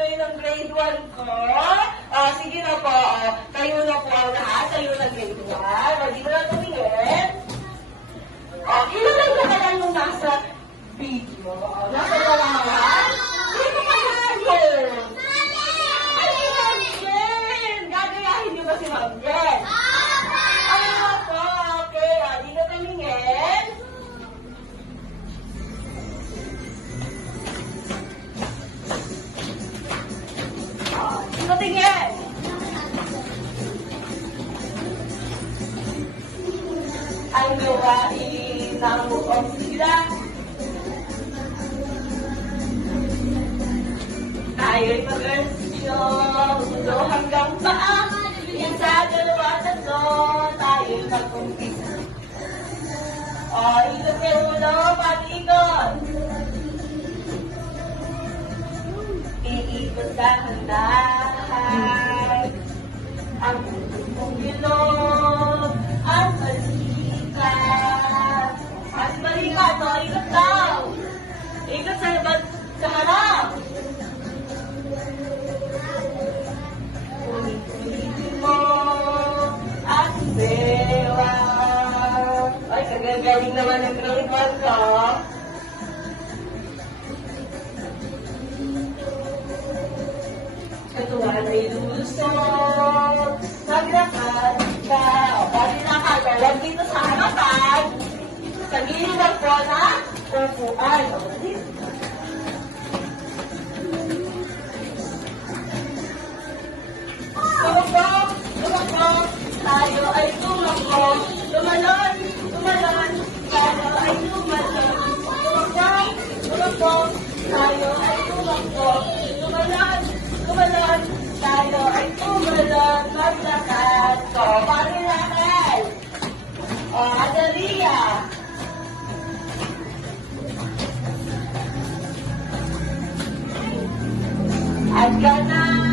ngayon ng grade 1 ko. Sige na po. Kayo na po ang lahat. Kayo na grade 1. Hindi mo na tumingin. Ilan na lang yung nasa video? Nasa dalawa? Sino kaya yun? Ay, si Ma'am Jen! Gagayahin niyo ba si Ma'am Jen? Ano po? Okay. Hindi na tumingin. Sino tingin? Ang gawain ng buong sila. Tayo'y mag-ersisyon, ulo hanggang paa. Isa, dalawa, tatlo, tayo'y mag-umpisa. Ikot kayo ulo, pag-ikot. Iikot dahan-dahan. Ang mong ilog, ang balikat. Ang balikat, ikot daw. Ikot sa harap. Ulitin mo at bewa. Ay, kagagaling naman ng grade 1 ko. Katuwa ay lusot. Maglakad ka. Pwede nakagalag dito sa harapan. Sa gilid ng po na upuan. Tumakbo, tayo ay tumakbo. Tumalon, tayo ay tumalon. Tumakbo, tayo ay tumakbo. Tumalon, tayo ay tumalon. Maglakad ko, parilakad. Adalia. At ka na.